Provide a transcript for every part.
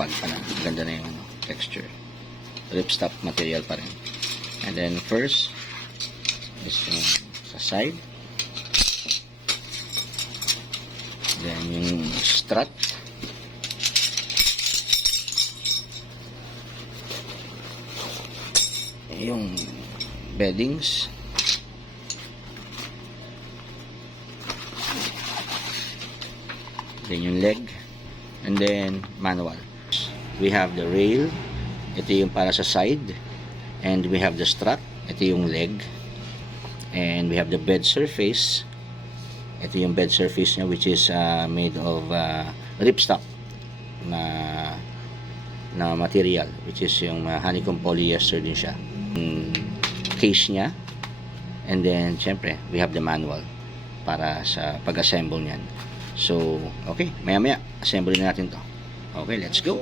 Bag pa na. Ganda na yung texture. Ripstop material pa rin. And then first is yung sa side. Then yung strut. Yung beddings. Then yung leg. And then manual. We have the rail, ito yung para sa side, and we have the strut, ito yung leg, and we have the bed surface, ito yung bed surface nya, which is made of ripstop na material, which is yung honeycomb polyester din siya. Case nya, and then syempre we have the manual para sa pag-assemble nyan. So okay, maya assemble natin to. Okay, let's go.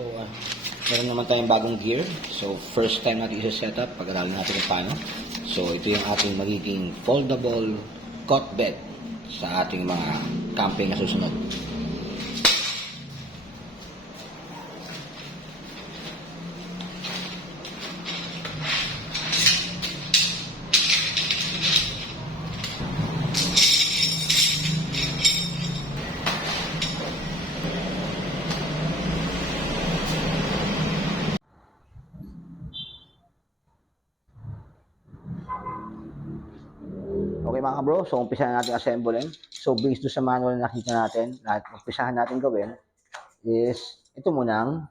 So, meron naman tayong bagong gear. So, first time natin isa-set up. Pag-aralin natin kung paano. So, ito yung ating magiging foldable cot bed sa ating mga camping na susunod. Okay mga bro, so umpisahan natin assembling. So based doon sa manual na nakita natin, na umpisahan natin gawin is ito munang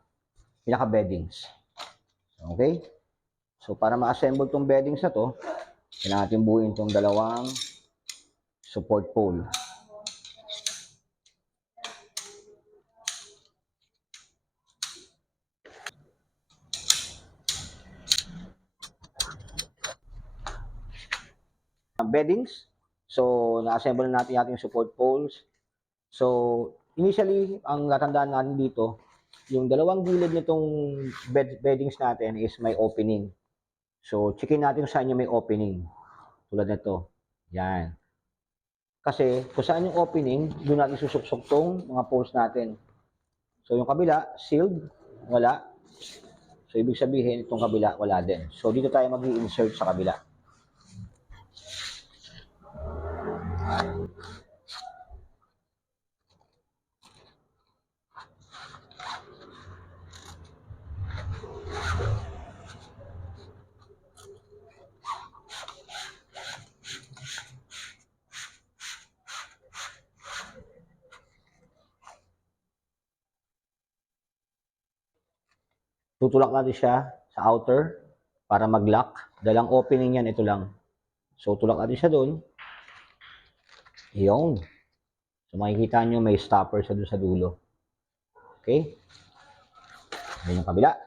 pinaka-beddings. Okay? So para ma-assemble tong beddings na to, kailangan natin buuin tong dalawang support pole. Beddings. So, na-assemble natin yung support poles. So, initially, ang natandaan natin dito, yung dalawang gilid nitong beddings natin is may opening. So, checkin natin kung saan yung may opening. Tulad nito. Yan. Kasi, kung saan yung opening, doon natin susuksok tong mga poles natin. So, yung kabila, sealed, wala. So, ibig sabihin, itong kabila, wala din. So, dito tayo mag-i-insert sa kabila. Tutulak natin siya sa outer para mag-lock. Dalang opening yan, ito lang. So, tulak natin siya doon. Iyon. So, makikita nyo may stopper siya doon sa dulo. Okay? Ayan yung kabila.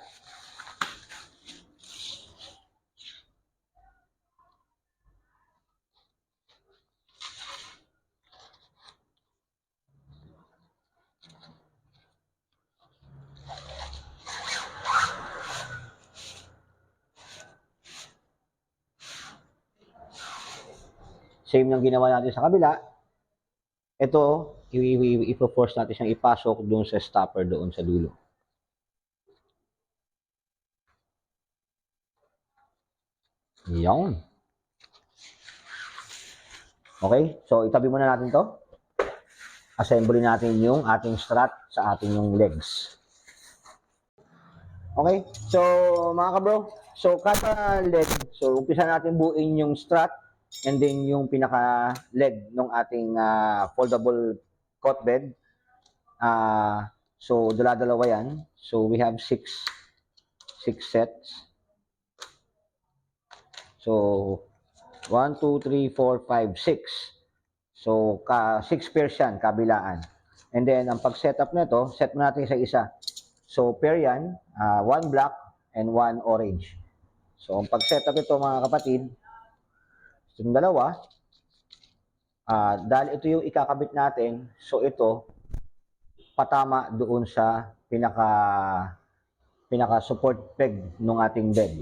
Same yung ginawa natin sa kabila. Ito, i-force natin siyang ipasok doon sa stopper doon sa dulo. Yan. Okay? So, itabi muna natin to. Assembly natin yung ating strut sa ating yung legs. Okay? So, mga kabro, so kada leg, so umpisa natin buuin yung strut and then yung pinaka-leg ng ating foldable cot bed. So, dala-dalawa yan. So, we have six sets. So, 1, 2, 3, 4, 5, 6. So, 6 pairs yan, kabilaan. And then, ang pag-setup nito, set mo natin isa-isa. So, pair yan, 1 black and 1 orange. So, ang pag-setup ito mga kapatid, itong dalawa, dahil ito yung ikakabit natin, so ito, patama doon sa pinaka-support peg ng ating bed.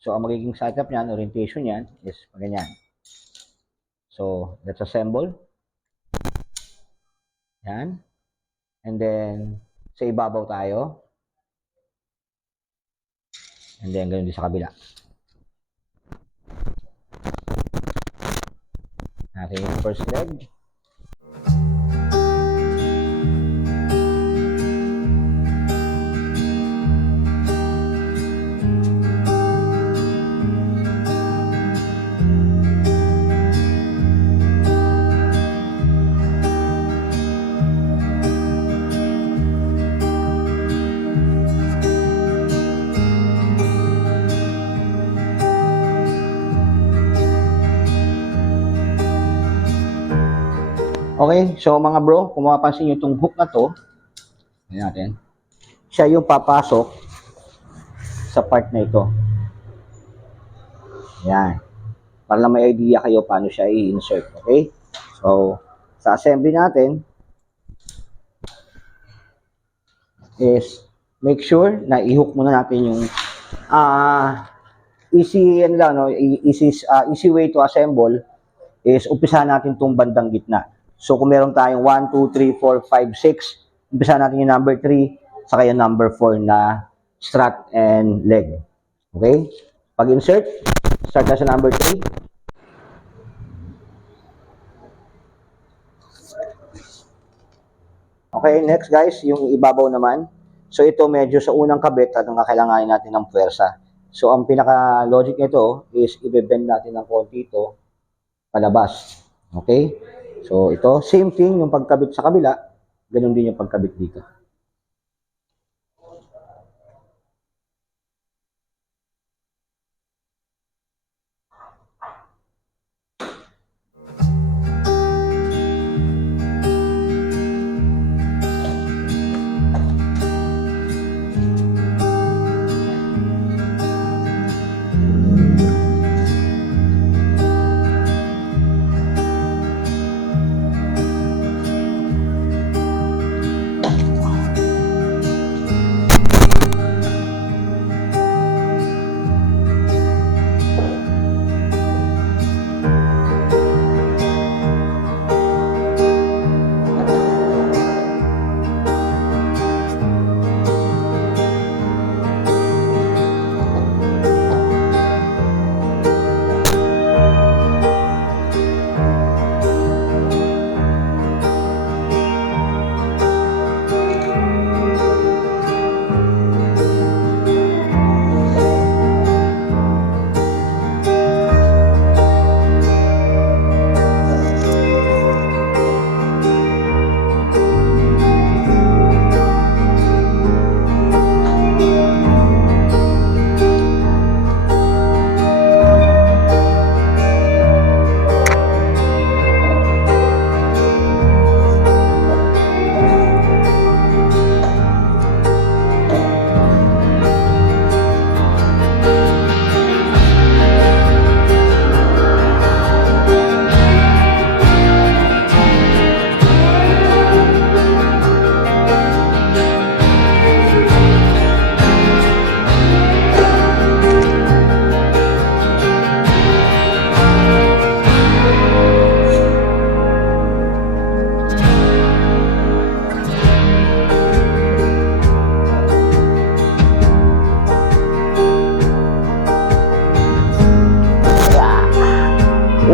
So, ang magiging setup niyan, orientation niyan, is ganyan. So, let's assemble. Yan. And then, sa ibabaw tayo. And then, ganun din sa kabila. Natin yung first leg. Okay, so mga bro, kung mapapansin nyo itong hook na to, natin, siya yung papasok sa part na ito. Yan. Para lang may idea kayo paano siya i-insert. Okay? So, sa assembly natin, is make sure na i-hook muna natin yung easy way to assemble is umpisahan natin itong bandang gitna. So, kung meron tayong 1, 2, 3, 4, 5, 6, umpisa natin yung number 3, saka yung number 4 na strut and leg. Okay? Pag-insert, start na sa number 3. Okay, next guys, yung ibabaw naman. So, ito medyo sa unang kabit at kailanganin natin ng puwersa. So, ang pinaka-logic nito is i-bend natin ng konti ito palabas. Okay? So, ito, same thing yung pagkabit sa kabila, ganun din yung pagkabit dito.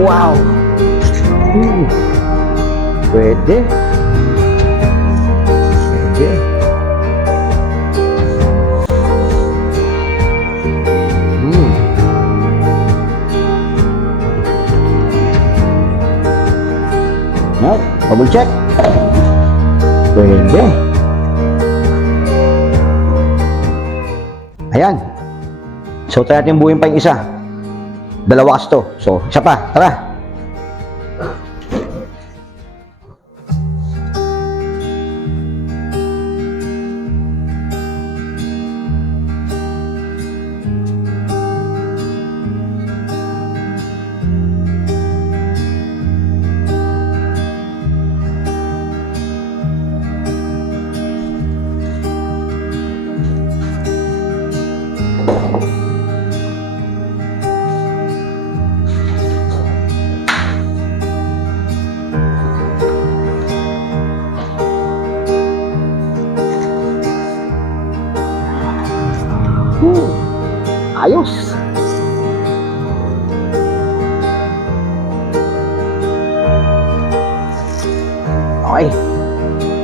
Wow! Pwede. Pwede. No, double check. Pwede. Ayan. So, tayo natin buuin pa yung isa. Dalawa kasi to. So, isa pa. Tara. Ayos! Okay.